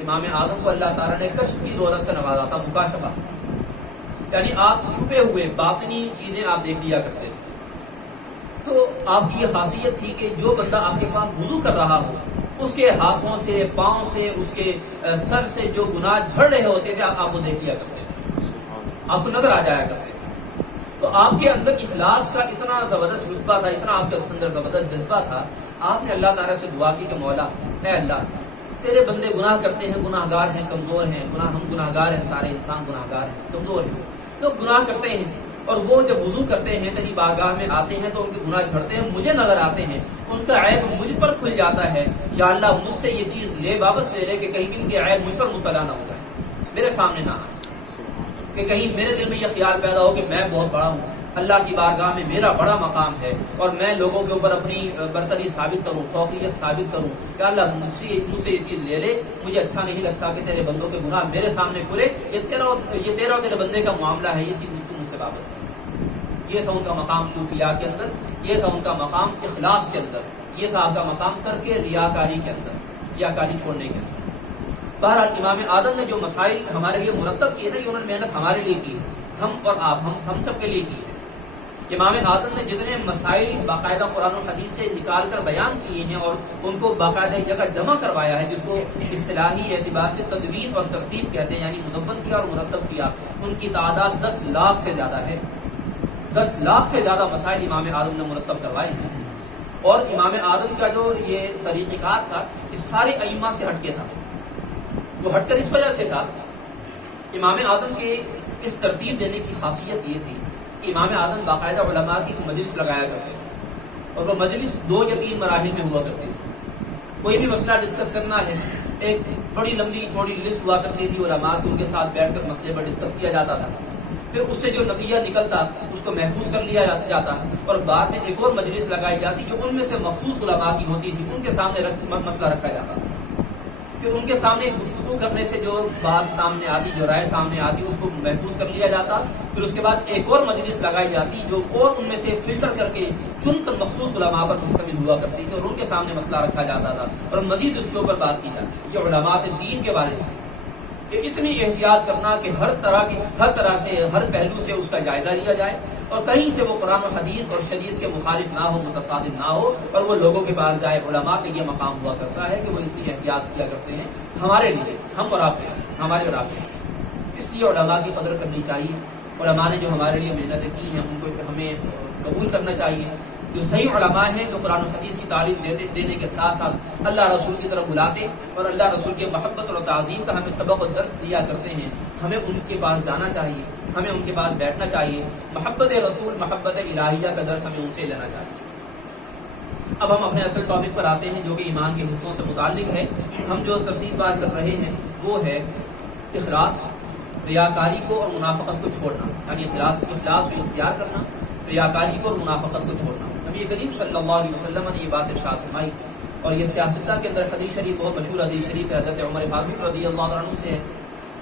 امام اعظم کو اللہ تعالیٰ نے کشف کی دولت سے نوازا تھا، مکاشفہ، یعنی آپ چھپے ہوئے باطنی چیزیں آپ دیکھ لیا کرتے تھے. تو آپ کی یہ خاصیت تھی کہ جو بندہ آپ کے پاس وضو کر رہا ہو اس کے ہاتھوں سے، پاؤں سے، اس کے سر سے جو گناہ جھڑ رہے ہوتے تھے آپ وہ دیکھ لیا کرتے تھے، آپ کو نظر آ جایا کرتے تھے. تو آپ کے اندر اخلاص کا اتنا زبردست رتبہ تھا، اتنا آپ کے اندر زبردست جذبہ تھا. آپ نے اللہ تعالیٰ سے دعا کی کہ مولا اے اللہ تیرے بندے گناہ کرتے ہیں، گناہ گار ہیں، کمزور ہیں، ہم گناہ گار ہیں، سارے انسان گناہ گار ہیں، کمزور ہیں، لوگ گناہ کرتے ہیں اور وہ جب وضو کرتے ہیں تیری بارگاہ میں آتے ہیں تو ان کے گناہ جھڑتے ہیں، مجھے نظر آتے ہیں، ان کا عیب مجھ پر کھل جاتا ہے. یا اللہ مجھ سے یہ چیز واپس لے لے کہ کہیں ان کے عیب مجھ پر مطلع نہ ہو جائے، میرے سامنے نہ آئے. کہ کہیں میرے دل میں یہ خیال پیدا ہو کہ میں بہت بڑا ہوں، اللہ کی بارگاہ میں میرا بڑا مقام ہے اور میں لوگوں کے اوپر اپنی برتری ثابت کروں، فوقیت ثابت کروں کہ اللہ مجھ سے یہ چیز لے لے، مجھے اچھا نہیں لگتا کہ تیرے بندوں کے گناہ میرے سامنے کھلے، یہ تیرا اور تیرے بندے کا معاملہ ہے، یہ چیز تو مجھ سے واپس ہے۔ یہ تھا ان کا مقام صوفیاء کے اندر، یہ تھا ان کا مقام اخلاص کے اندر، یہ تھا آپ کا مقام ترک ریاکاری کے اندر، ریاکاری چھوڑنے کے اندر۔ بہرحال امام اعظم نے جو مسائل ہمارے لیے مرتب کیے نا، یہ انہوں نے محنت ہمارے لیے کی ہے، ہم اور آپ، ہم سب کے لیے کی ہے۔ امام اعظم نے جتنے مسائل باقاعدہ قرآن و حدیث سے نکال کر بیان کیے ہیں اور ان کو باقاعدہ جگہ جمع کروایا ہے، جن کو اصطلاحی اعتبار سے تدوین اور ترتیب کہتے ہیں، یعنی مدون کیا اور مرتب کیا، ان کی تعداد 10 لاکھ سے زیادہ ہے۔ 10 لاکھ سے زیادہ مسائل امام اعظم نے مرتب کروائے ہیں، اور امام اعظم کا جو یہ طریقہ کار تھا اس سارے ائمہ سے ہٹ کے تھا۔ وہ ہٹ کر اس وجہ سے تھا، امام اعظم کے اس ترتیب دینے کی خاصیت یہ تھی کہ امام اعظم باقاعدہ علماء کی مجلس لگایا کرتے تھے، اور وہ مجلس 2 یا 3 مراحل میں ہوا کرتی تھی۔ کوئی بھی مسئلہ ڈسکس کرنا ہے، ایک بڑی لمبی چوڑی لسٹ ہوا کرتی تھی علماء کی، ان کے ساتھ بیٹھ کر مسئلے پر ڈسکس کیا جاتا تھا، پھر اس سے جو نتیجہ نکلتا اس کو محفوظ کر لیا جاتا، اور بعد میں ایک اور مجلس لگائی جاتی جو ان میں سے مخصوص علماء کی ہوتی تھی، ان کے سامنے مسئلہ رکھا جاتا، پھر ان کے سامنے گفتگو کرنے سے جو بات سامنے آتی، جو رائے سامنے آتی، اس کو محفوظ کر لیا جاتا، پھر اس کے بعد ایک اور مجلس لگائی جاتی جو اور ان میں سے فلٹر کر کے چن کر مخصوص علماء پر مشتمل ہوا کرتی تھی، اور ان کے سامنے مسئلہ رکھا جاتا تھا اور مزید اس کے اوپر بات کی جاتی۔ یہ علماء دین کے بارے سے کہ اتنی احتیاط کرنا کہ ہر طرح سے ہر پہلو سے اس کا جائزہ لیا جائے، اور کہیں سے وہ قرآن و حدیث اور شریعت کے مخالف نہ ہو، متصادم نہ ہو، اور وہ لوگوں کے پاس جائے۔ علماء کا یہ مقام ہوا کرتا ہے کہ وہ اتنی احتیاط کیا کرتے ہیں ہمارے لیے، ہم اور آپ کے لیے، ہمارے اور آپ کے لیے۔ اس لیے علماء کی قدر کرنی چاہیے، علماء نے جو ہمارے لیے محنتیں کی ہیں ان کو ہمیں قبول کرنا چاہیے۔ جو صحیح علماء ہیں، جو قرآن و حدیث کی تعلیم دینے کے ساتھ ساتھ اللہ رسول کی طرف بلاتے اور اللہ رسول کے محبت اور تعظیم کا ہمیں سبق و درس دیا کرتے ہیں، ہمیں ان کے پاس جانا چاہیے، ہمیں ان کے پاس بیٹھنا چاہیے، محبت رسول، محبت الہیہ کا درس ہمیں ان سے لینا چاہیے۔ اب ہم اپنے اصل ٹاپک پر آتے ہیں جو کہ ایمان کے حصوں سے متعلق ہے۔ ہم جو ترتیب بات کر رہے ہیں وہ ہے اخلاص، ریاکاری کو اور منافقت کو چھوڑنا، یعنی اخلاص کو اختیار کرنا، ریاکاری کو اور منافقت کو چھوڑنا۔ نبی کریم صلی اللہ علیہ وسلم نے یہ بات ارشاد فرمائی، اور یہ سیاستہ کے اندر حدیث شریف بہت مشہور حدیث شریف ہے، حضرت عمر فاروق رضی اللہ عنہ سے ہے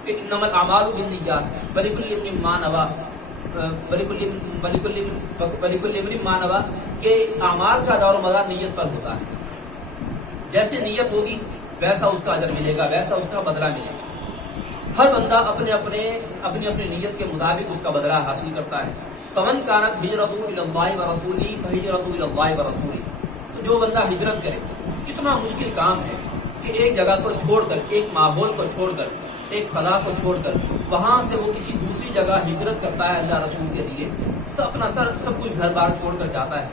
کہ انما الاعمال بالنیات ولکل امرئ ما نوی، ولکل امرئ ما نوی، کہ اعمال کا دار و مدار نیت پر ہوتا ہے، جیسے نیت ہوگی ویسا اس کا اجر ملے گا، ویسا اس کا بدلہ ملے گا۔ ہر بندہ اپنی نیت کے مطابق اس کا بدلہ حاصل کرتا ہے۔ فمن كانت هجرته الى الله ورسوله فهجرته الى الله ورسوله، تو جو بندہ ہجرت کرے، اتنا مشکل کام ہے کہ ایک جگہ کو چھوڑ کر، ایک ماحول کو چھوڑ کر، ایک فضا کو چھوڑ کر وہاں سے وہ کسی دوسری جگہ ہجرت کرتا ہے اللہ رسول کے لیے، اپنا سب کچھ گھر بار چھوڑ کر جاتا ہے۔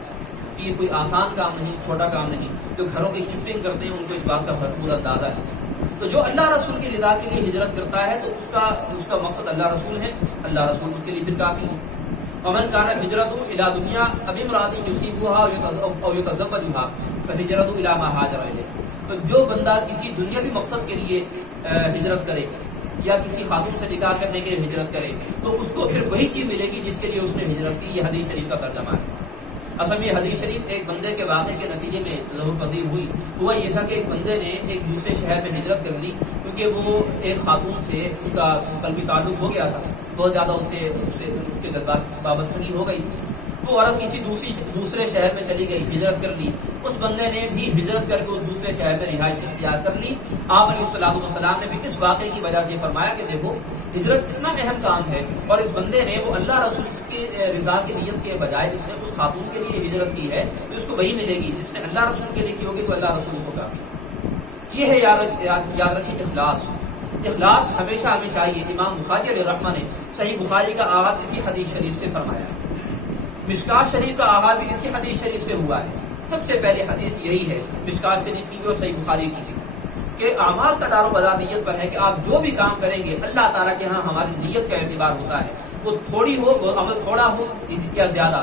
یہ کوئی آسان کام نہیں، چھوٹا کام نہیں۔ جو گھروں کی شفٹنگ کرتے ہیں ان کو اس بات کا بھرپور اندازہ ہے۔ تو جو اللہ رسول کی رضا کے لیے ہجرت کرتا ہے تو اس کا مقصد اللہ رسول ہے، اللہ رسول اس کے لیے پھر کافی ہے۔ ومن كانت هجرته الى دنيا ابي امرأة يصيبها او يتزوجها فهجرته الى ما هاجر اليه، تو جو بندہ کسی دنیاوی مقصد کے لیے ہجرت کرے یا کسی خاتون سے نکاح کرنے کے لیے ہجرت کرے تو اس کو پھر وہی چیز ملے گی جس کے لیے اس نے ہجرت کی۔ یہ حدیث شریف کا ترجمہ ہے۔ اصل میں حدیث شریف ایک بندے کے واقعے کے نتیجے میں ظہور پذیر ہوئی۔ ہوا یہ تھا کہ ایک بندے نے ایک دوسرے شہر میں ہجرت کر لی، کیونکہ وہ ایک خاتون سے اس کا قلبی تعلق ہو گیا تھا، بہت زیادہ اس کے جذبات وابستگی ہو گئی تھی۔ وہ عورت کسی دوسرے شہر میں چلی گئی، ہجرت کر لی۔ اس بندے نے بھی ہجرت کر کے اس دوسرے شہر میں رہائش اختیار کر لی۔ آپ علیہ الصلوۃ والسلام نے بھی اس واقعے کی وجہ سے فرمایا کہ دیکھو ہجرت کتنا اہم کام ہے، اور اس بندے نے وہ اللہ رسول کی رضا کی نیت کے بجائے جس نے اس خاتون کے لیے ہجرت کی ہے تو اس کو وہی ملے گی، جس نے اللہ رسول کے لیے کی ہوگی تو اللہ رسول اس کو کافی۔ یہ ہے یاد رکھیے اخلاص۔ اخلاص ہمیشہ ہمیں چاہیے۔ امام بخاری علیہ الرحمہ نے صحیح بخاری کا آغاز اسی حدیث شریف سے فرمایا، مشکات شریف کا آغاز بھی اسی حدیث شریف سے ہوا ہے۔ سب سے پہلے حدیث یہی ہے مشکات شریف کی اور صحیح بخاری کی، کہ اعمال کا دار و مدار نیت پر ہے، کہ آپ جو بھی کام کریں گے اللہ تعالیٰ کے ہاں ہماری نیت کا اعتبار ہوتا ہے، وہ تھوڑی ہو، وہ عمل تھوڑا ہو یا زیادہ،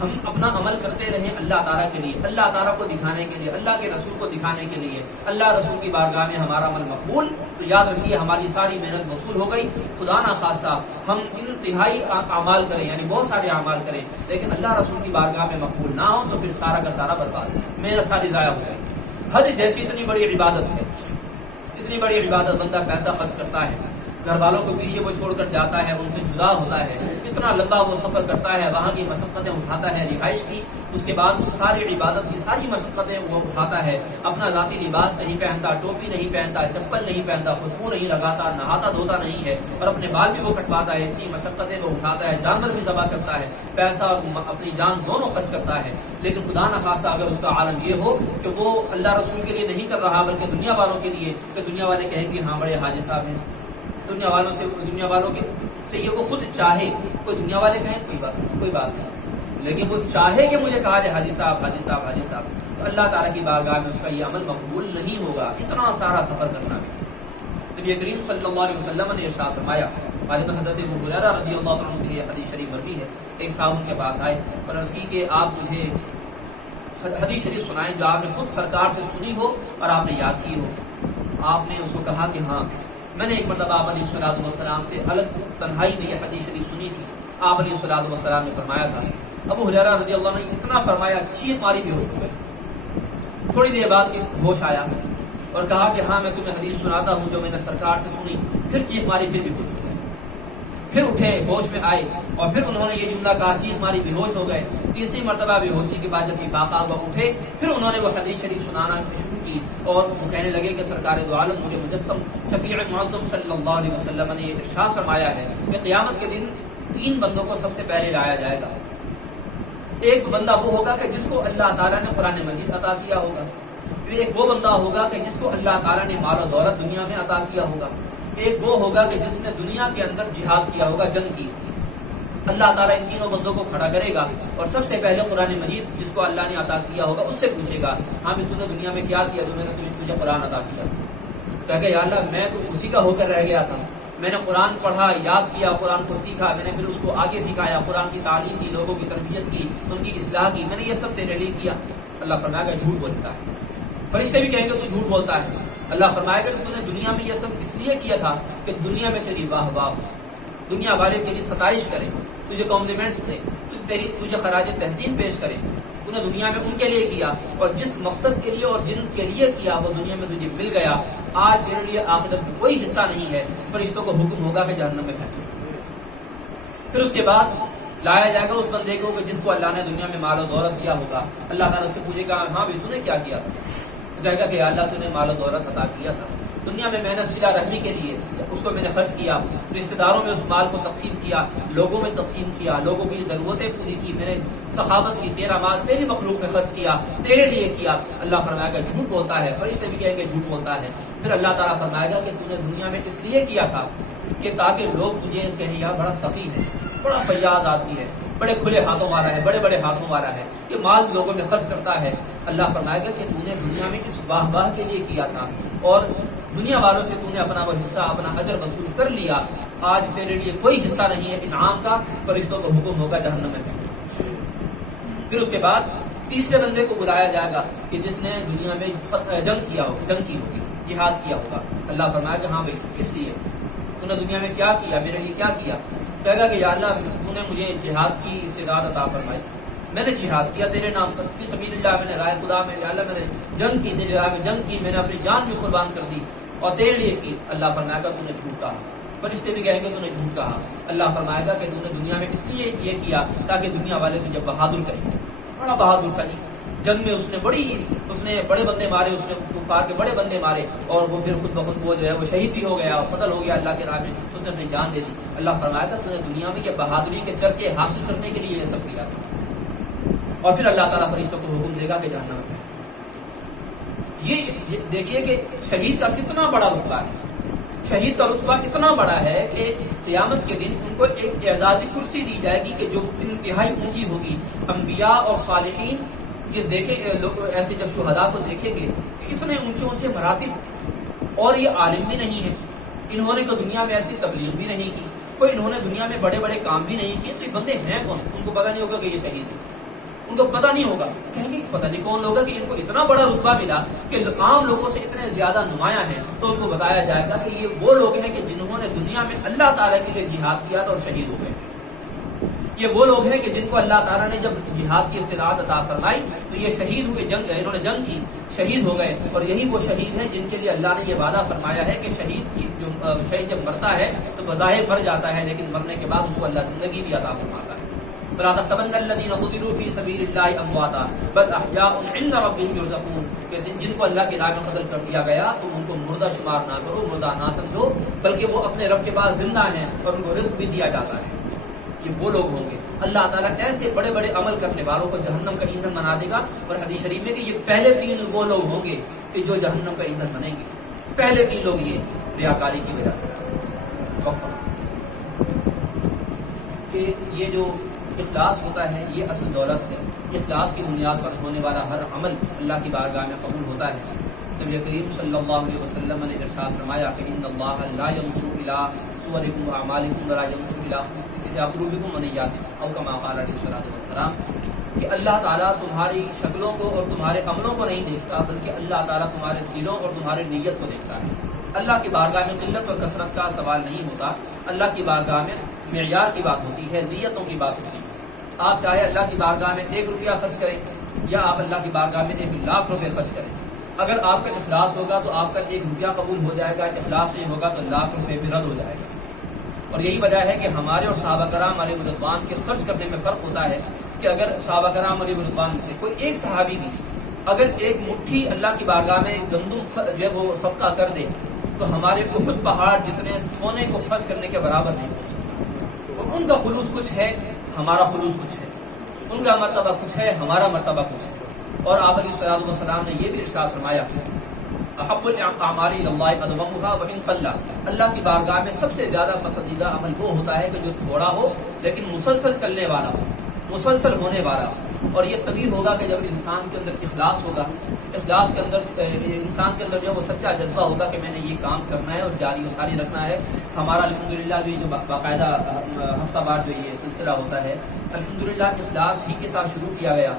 ہم اپنا عمل کرتے رہیں اللہ تعالیٰ کے لیے، اللہ تعالیٰ کو دکھانے کے لیے، اللہ کے رسول کو دکھانے کے لیے، اللہ رسول کی بارگاہ میں ہمارا عمل مقبول، تو یاد رکھیے ہماری ساری محنت وصول ہو گئی۔ خدا نہ خاصہ ہم انتہائی اعمال کریں، یعنی بہت سارے اعمال کریں، لیکن اللہ رسول کی بارگاہ میں مقبول نہ ہو تو پھر سارا کا سارا برباد، محنت ساری ضائع ہو جائے۔ حج جیسی اتنی بڑی عبادت ہے، اتنی بڑی عبادت، بندہ پیسہ خرچ کرتا ہے، گھر والوں کو پیچھے وہ چھوڑ کر جاتا ہے، ان سے جدا ہوتا ہے، اتنا لمبا وہ سفر کرتا ہے، وہاں کی مشقتیں اٹھاتا ہے رہائش کی، اس کے بعد اس ساری عبادت کی ساری مشقتیں وہ اٹھاتا ہے، اپنا ذاتی لباس نہیں پہنتا، ٹوپی نہیں پہنتا، چپل نہیں پہنتا، خوشبو نہیں لگاتا، نہاتا دھوتا نہیں ہے، اور اپنے بال بھی وہ کٹواتا ہے، اتنی مشقتیں وہ اٹھاتا ہے، جانور بھی ذبح کرتا ہے، پیسہ اور اپنی جان دونوں خرچ کرتا ہے، لیکن خدا نہ خاصہ اگر اس کا عالم یہ ہو کہ وہ اللہ رسول کے لیے نہیں کر رہا بلکہ دنیا والوں کے لیے، کہ دنیا والے کہیں گے ہاں بڑے حاجی صاحب ہیں، دنیا والوں سے یہ وہ خود چاہے، کوئی دنیا والے کہیں کوئی بات نہیں، لیکن وہ چاہے کہ مجھے کہا جائے حاجی صاحب حاجی صاحب حاجی صاحب، تو اللہ تعالیٰ کی بارگاہ میں اس کا یہ عمل مقبول نہیں ہوگا، اتنا سارا سفر کرنا ہے۔ نبی کریم صلی اللہ علیہ وسلم نے ارشاد فرمایا، حضرت ابو ہریرہ رضی اللہ عنہ سے یہ حدیث شریف مروی ہے، ایک صاحب ان کے پاس آئے اور عرض کی کہ آپ مجھے حدیث شریف سنائیں جو آپ نے خود سرکار سے سنی ہو اور آپ نے یاد کی ہو۔ آپ نے اس کو کہا کہ ہاں، میں نے ایک مرتبہ آپ علیہ الصلوۃ والسلام سے الگ تنہائی میں یہ حدیث شریف سنی تھی۔ آپ علیہ الصلوۃ والسلام نے فرمایا تھا، ابو ہریرہ رضی اللہ عنہ نے اتنا فرمایا، چیخ ماری بے ہوش ہو گئے۔ تھوڑی دیر بعد ہوش آیا اور کہا کہ ہاں میں تمہیں حدیث سناتا ہوں جو میں نے سرکار سے سنی، پھر چیخ ماری، پھر بھی ہوش ہو گئے، پھر اٹھے، ہوش میں آئے اور پھر انہوں نے یہ جملہ کہا، چیخ ماری، بے ہوش ہو گئے۔ تیسری مرتبہ بے ہوشی کے بعد جب افاقہ ہوا، اٹھے، پھر انہوں نے وہ حدیث شریف سنانا شروع کی اور وہ کہنے لگے کہ سرکار دو عالم مجھے مجسم شفیع معظم صلی اللہ علیہ وسلم نے یہ ارشاد فرمایا ہے کہ قیامت کے دن 3 بندوں کو سب سے پہلے لایا جائے گا۔ ایک بندہ وہ ہوگا کہ جس کو اللہ تعالیٰ نے قرآن مجید عطا کیا ہوگا، پھر ایک وہ بندہ ہوگا کہ جس کو اللہ تعالیٰ نے مال و دولت دنیا میں عطا کیا ہوگا، ایک وہ ہوگا کہ جس نے دنیا کے اندر جہاد کیا ہوگا، جنگ کی۔ اللہ تعالیٰ ان تینوں بندوں کو کھڑا کرے گا اور سب سے پہلے قرآن مجید جس کو اللہ نے عطا کیا ہوگا اس سے پوچھے گا، ہاں بھی تم نے دنیا میں کیا کیا جو میں نے تجھے قرآن عطا کیا؟ کہے گا یا اللہ میں تو اسی کا ہو کر رہ گیا تھا، میں نے قرآن پڑھا، یاد کیا، قرآن کو سیکھا، میں نے پھر اس کو آگے سکھایا، قرآن کی تعلیم دی، لوگوں کی تربیت کی، ان کی اصلاح کی، میں نے یہ سب تیرے لیے کیا۔ اللہ فرمائے گا جھوٹ بولتا ہے۔ فرشتے بھی کہیں گے تو جھوٹ بولتا ہے۔ اللہ فرمائے گا کہ تو نے دنیا میں یہ سب اس لیے کیا تھا کہ دنیا میں تیری واہ واہ ہو، دنیا والے تیری ستائش کریں، تجھے کمپلیمنٹس دیں، تجھے خراج تحسین پیش کریں، تو نے دنیا میں ان کے لیے کیا اور جس مقصد کے لیے اور جن کے لیے کیا وہ دنیا میں تجھے مل گیا۔ آج تیرے لیے آخرت میں کوئی حصہ نہیں ہے، فرشتوں کو حکم ہوگا کہ جہنم میں پھینکو۔ پھر اس کے بعد لایا جائے گا اس بندے کو کہ جس کو اللہ نے دنیا میں مال و دولت دیا ہوگا، اللہ تعالیٰ سے پوچھے گا ہاں بھی تو نے کیا کیا؟ کہے گا کہ اللہ تو نے مال و دولت عطا کیا تھا، دنیا میں نے صلہ رحمی کے لیے اس کو میں نے خرچ کیا، رشتہ داروں میں اس مال کو تقسیم کیا، لوگوں میں تقسیم کیا، لوگوں کی ضرورتیں پوری کی، میں نے سخاوت کی، تیرا مال تیری مخلوق میں خرچ کیا، تیرے لیے کیا۔ اللہ فرمائے گا جھوٹ بولتا ہے، فرشتے بھی کہیں گے جھوٹ بولتا ہے۔ پھر اللہ تعالیٰ فرمائے گا کہ تو نے دنیا میں اس لیے کیا تھا کہ تاکہ لوگ تجھے کہیں یار بڑا سخی ہے، بڑا فیاض آدمی ہے، بڑے کھلے ہاتھوں والا ہے، بڑے بڑے ہاتھوں والا ہے، یہ مال لوگوں میں خرچ کرتا ہے۔ اللہ فرمائے گا کہ تو نے دنیا میں اس واہ واہ کے لیے کیا تھا اور دنیا والوں سے تو نے اپنا وہ حصہ، اپنا اجر وصول کر لیا، آج تیرے لیے کوئی حصہ نہیں ہے انعام کا، فرشتوں کو حکم ہوگا جہنم میں پھینکو۔ پھر اس کے بعد تیسرے بندے کو بلایا جائے گا کہ جس نے دنیا میں جنگ کی ہوگی، جہاد کیا ہوگا۔ اللہ فرمائے گا ہاں بھائی کس لیے تو نے دنیا میں کیا کیا، میرے لیے کیا کیا؟ کہے گا کہ یا اللہ تو نے مجھے جہاد کی استعداد عطا فرمائی، میں نے جہاد کیا تیرے نام پر، فی سبیل اللہ، میں نے رائے خدا میں، یا اللہ میں نے جنگ کی، تیری راہ میں جنگ کی، میں نے اپنی جان بھی قربان کر دی اور تیرے لیے کی۔ اللہ فرمائے گا تو نے جھوٹ کہا۔ فرشتے بھی کہیں گے تو نے جھوٹ کہا۔ اللہ فرمائے گا کہ تو نے دنیا میں اس لیے یہ کیا تاکہ دنیا والے تجھے بہادر کہیں، بڑا بہادر تھا جی، جنگ میں اس نے بڑے بندے مارے، اس نے کفار کے بڑے بندے مارے اور وہ پھر خود بخود وہ جو ہے وہ شہید بھی ہو گیا اور قتل ہو گیا اللہ کے راہ میں، اس نے اپنی جان دے دی۔ اللہ فرمائے گا تو نے دنیا میں یہ بہادری کے چرچے حاصل کرنے کے لیے یہ سب کیا تھا۔ اور پھر اللہ تعالیٰ فرشتوں کو حکم دے گا کہ جہنم میں۔ یہ دیکھیے کہ شہید کا کتنا بڑا رتبہ ہے، شہید کا رتبہ اتنا بڑا ہے کہ قیامت کے دن ان کو ایک اعزازی کرسی دی جائے گی کہ جو انتہائی اونچی ہوگی۔ انبیاء اور صالحین یہ دیکھیں لوگ ایسے جب شہداء کو دیکھیں گے کہ اتنے اونچے اونچے مراتب، اور یہ عالم بھی نہیں ہے، انہوں نے تو دنیا میں ایسی تبلیغ بھی نہیں کی، کوئی انہوں نے دنیا میں بڑے بڑے کام بھی نہیں کیے، تو یہ بندے ہیں کون؟ ان کو پتہ نہیں ہوگا کہ یہ شہید ہے۔ ان کو پتہ نہیں ہوگا، کہیں گے پتہ نہیں کون لوگ ہیں کہ ان کو اتنا بڑا رتبہ ملا کہ عام لوگوں سے اتنے زیادہ نمایاں ہیں. تو ان کو بتایا جائے گا کہ یہ وہ لوگ ہیں کہ جنہوں نے دنیا میں اللہ تعالیٰ کے لیے جہاد کیا تھا اور شہید ہو گئے. یہ وہ لوگ ہیں کہ جن کو اللہ تعالیٰ نے جب جہاد کی استطاعت عطا فرمائی تو یہ شہید ہوئے، انہوں نے جنگ کی، شہید ہو گئے. اور یہی وہ شہید ہیں جن کے لیے اللہ نے یہ وعدہ فرمایا ہے کہ شہید جب مرتا ہے تو بظاہر مر جاتا ہے، لیکن مرنے کے بعد اس کو اللہ زندگی بھی عطا فرماتا ہے. فلا تحسبن الذين قتلوا في سبيل الله امواتا بل احياء عند ربهم يرزقون. کہ جن کو اللہ کی راہ میں قتل کر دیا گیا تو ان کو مردہ شمار نہ کرو، مردہ نہ سمجھو، بلکہ وہ اپنے رب کے پاس زندہ ہیں اور ان کو رزق بھی دیا جاتا ہے. یہ وہ لوگ ہوں گے. اللہ تعالیٰ ایسے بڑے بڑے عمل کرنے والوں کو جہنم کا ایندھن بنا دے گا. اور حدیث شریف میں کہ یہ پہلے 3 وہ لوگ ہوں گے کہ جو جہنم کا ایندھن بنیں گے. پہلے 3 لوگ یہ ریاکاری کی وجہ سے کہ یہ جو اخلاص ہوتا ہے یہ اصل دولت ہے. اخلاص کی بنیاد پر ہونے والا ہر عمل اللہ کی بارگاہ میں قبول ہوتا ہے. نبی کریم صلی اللہ علیہ وسلم نے ارشاد فرمایا کہ ان اللہ لا ينظر الى صورکم واعمالکم ولا ينظر الى قلوبکم ونیاتکم او کما قال علیہ الصلوۃ والسلام. کہ اللہ تعالیٰ تمہاری شکلوں کو اور تمہارے عملوں کو نہیں دیکھتا، بلکہ اللہ تعالیٰ تمہارے دلوں اور تمہاری نیت کو دیکھتا ہے. اللہ کی بارگاہ میں قلت اور کثرت کا سوال نہیں ہوتا. اللہ کی بارگاہ میں معیار کی بات ہوتی ہے، نیتوں کی بات ہوتی ہے. آپ چاہے اللہ کی بارگاہ میں 1 روپیہ خرچ کریں یا آپ اللہ کی بارگاہ میں 1 لاکھ روپے خرچ کریں، اگر آپ کا اخلاص ہوگا تو آپ کا 1 روپیہ قبول ہو جائے گا، اخلاص نہیں ہوگا تو لاکھ روپے بھی رد ہو جائے گا. اور یہی وجہ ہے کہ ہمارے اور صحابہ کرام علیہ رضوان کے خرچ کرنے میں فرق ہوتا ہے کہ اگر صحابہ کرام علیہ رضوان میں سے کوئی ایک صحابی بھی اگر 1 مٹھی اللہ کی بارگاہ میں گندم جو ہے وہ صدقہ کر دے تو ہمارے احد پہاڑ جتنے سونے کو خرچ کرنے کے برابر نہیں ہو سکتا. اور ان کا خلوص کچھ ہے، ہمارا خلوص کچھ ہے. ان کا مرتبہ کچھ ہے، ہمارا مرتبہ کچھ ہے. اور آپ علیہ الصلوۃ والسلام نے یہ بھی ارشاد فرمایا احب الاعمال الی اللہ ادومها وان قل. اللہ کی بارگاہ میں سب سے زیادہ پسندیدہ عمل وہ ہوتا ہے کہ جو تھوڑا ہو لیکن مسلسل چلنے والا ہو، مسلسل ہونے والا ہو. اور یہ تبھی ہوگا کہ جب انسان کے اندر اخلاص ہوگا. اخلاص کے اندر انسان کے اندر جو وہ سچا جذبہ ہوگا کہ میں نے یہ کام کرنا ہے اور جاری و ساری رکھنا ہے. ہمارا الحمدللہ بھی جو باقاعدہ ہفتہ وار جو یہ سلسلہ ہوتا ہے الحمدللہ اخلاص ہی کے ساتھ شروع کیا گیا،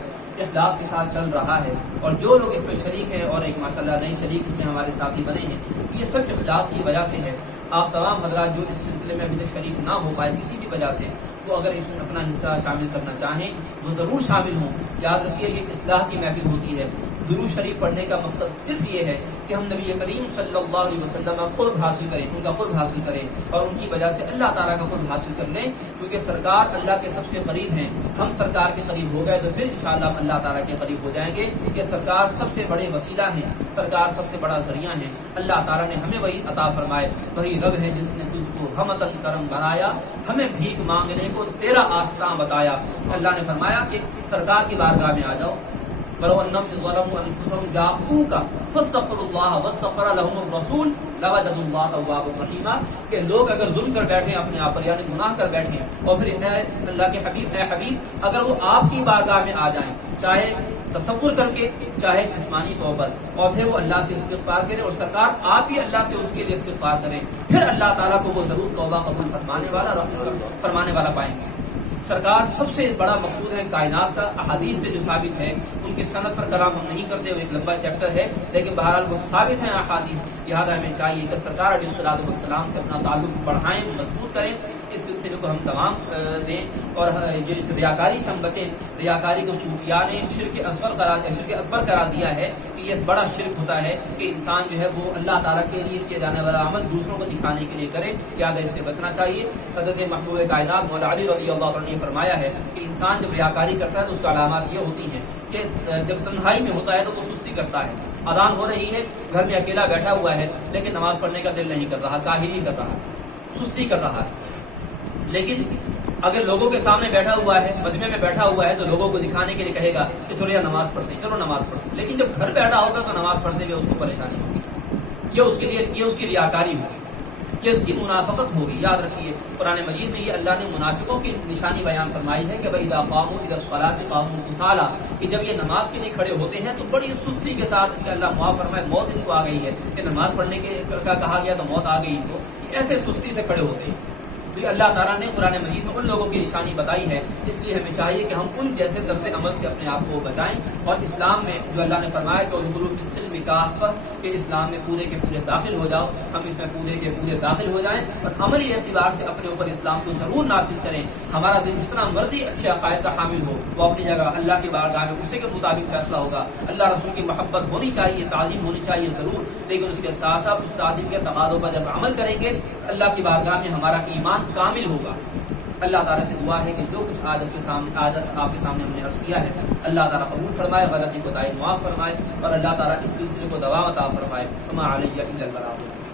اخلاص کے ساتھ چل رہا ہے. اور جو لوگ اس میں شریک ہیں اور ایک ماشاءاللہ نئے شریک اس میں ہمارے ساتھی بنے ہیں، یہ سب اخلاص کی وجہ سے ہے. آپ تمام حضرات جو اس سلسلے میں ابھی تک شریک نہ ہو پائے کسی بھی وجہ سے، وہ اگر اس میں اپنا حصہ شامل کرنا چاہیں وہ ضرور شامل ہوں. یاد رکھیے یہ اصلاح کی محفل ہوتی ہے. درود شریف پڑھنے کا مقصد صرف یہ ہے کہ ہم نبی کریم صلی اللہ علیہ وسلم کا قرب حاصل کریں، ان کا قرب حاصل کریں اور ان کی وجہ سے اللہ تعالیٰ کا قرب حاصل کر لیں. کیونکہ سرکار اللہ کے سب سے قریب ہیں، ہم سرکار کے قریب ہو گئے تو پھر انشاءاللہ ہم اللہ تعالیٰ کے قریب ہو جائیں گے. کہ سرکار سب سے بڑے وسیلہ ہیں، سرکار سب سے بڑا ذریعہ ہیں. اللہ تعالیٰ نے ہمیں وہی عطا فرمائے. وہی رب ہے جس نے تجھ کو ہمتن کرم بنایا، ہمیں بھیک مانگنے کو تیرا آستاں بتایا. اللہ نے فرمایا کہ سرکار کی بارگاہ میں آ جاؤ. ولو انہم ظلموا انفسهم جاءوک فاستغفروا اللہ واستغفر لهم الرسول لوجدوا اللہ توابا رحیما. کہ لوگ اگر ظلم کر بیٹھیں اپنے آپ پر یعنی گناہ کر بیٹھیں اور پھر اے اللہ کے حبیب، اے حبیب اگر وہ آپ کی بارگاہ میں آ جائیں چاہے تصور کر کے چاہے جسمانی طور پر اور پھر وہ اللہ سے استغفار کریں اور سرکار آپ بھی اللہ سے اس کے لیے استغفار کریں، پھر اللہ تعالیٰ کو وہ ضرور توبہ قبول فرمانے والا رحمت فرمانے والا پائیں گے. سرکار سب سے بڑا مقصود ہے کائنات کا. احادیث سے جو ثابت ہے ان کی سند پر کلام ہم نہیں کرتے، وہ ایک لمبا چیپٹر ہے، لیکن بہرحال وہ ثابت ہیں احادیث. لہٰذا ہمیں چاہیے کہ سرکار علیہ الصلوۃ والسلام سے اپنا تعلق بڑھائیں، مضبوط کریں. اس سلسلے کو ہم تمام دیں اور یہ ریاکاری سے ہم بچیں. ریاکاری کو صوفیاء نے شرک اکبر قرار دیا ہے کہ یہ بڑا شرک ہوتا ہے کہ انسان جو ہے وہ اللہ تعالیٰ کے لیے کیا جانے والا عمل دوسروں کو دکھانے کے لیے کرے. لہٰذا اس سے بچنا چاہیے. حضرت محبوب کائنات مولا علی رضی اللہ عنہ نے فرمایا ہے کہ انسان جب ریاکاری کرتا ہے تو اس کا علامات یہ ہوتی ہیں کہ جب تنہائی میں ہوتا ہے تو وہ سستی کرتا ہے. اذان ہو رہی ہے، گھر میں اکیلا بیٹھا ہوا ہے لیکن نماز پڑھنے کا دل نہیں کر رہا، کاہلی کر رہا ہے، سستی کر رہا ہے. لیکن اگر لوگوں کے سامنے بیٹھا ہوا ہے، مجمع میں بیٹھا ہوا ہے تو لوگوں کو دکھانے کے لیے کہے گا کہ چلو یہ نماز پڑھتے ہیں، چلو نماز پڑھتے ہیں. لیکن جب گھر بیٹھا ہوگا تو نماز پڑھتے ہوئے اس کو پریشانی ہوگی. یہ اس کی ریاکاری ہوگی، یہ اس کی منافقت ہوگی. یاد رکھیے قرآن مجید میں یہ اللہ نے منافقوں کی نشانی بیان فرمائی ہے کہ وَإِذَا قَامُوا إِلَى الصَّلَاةِ قَامُوا كُسَالَىٰ. کہ جب یہ نماز کے لیے کھڑے ہوتے ہیں تو بڑی سستی کے ساتھ کہ اللہ معاف فرمائے موت ان کو آ گئی ہے کہ نماز پڑھنے کا کہا گیا تو موت آ گئی ان کو، ایسے سستی سے کھڑے ہوتے ہیں. تو یہ اللہ تعالیٰ نے قرآن مجید میں ان لوگوں کی نشانی بتائی ہے، اس لیے ہمیں چاہیے کہ ہم ان جیسے طرز عمل سے اپنے آپ کو بچائیں، اور اسلام میں جو اللہ نے فرمایا کہ ادخلوا فی السلم کافہ، کہ اسلام میں پورے کے پورے داخل ہو جاؤ، ہم اس میں پورے کے پورے داخل ہو جائیں اور عملی اعتبار سے اپنے اوپر اسلام کو ضرور نافذ کریں۔ ہمارا دل جتنا مرضی اچھے عقائد کا حامل ہو، وہ اپنی جگہ اللہ کی بارگاہ میں اسی کے مطابق فیصلہ ہوگا۔ اللہ رسول کی محبت ہونی چاہیے، تعظیم ہونی چاہیے ضرور، لیکن اس کے ساتھ ساتھ اس تعظیم کے تقاضوں پر جب عمل کریں گے اللہ کی بارگاہ میں ہمارا ایمان کامل ہوگا۔ اللہ تعالیٰ سے دعا ہے کہ جو کچھ عادت آپ کے سامنے ہم نے عرض کیا ہے اللہ تعالیٰ قبول فرمائے، غلطی کوتاہی معاف فرمائے، اور اللہ تعالیٰ اس سلسلے کو دوام عطا فرمائے۔ وما علیہ الا البلاغ۔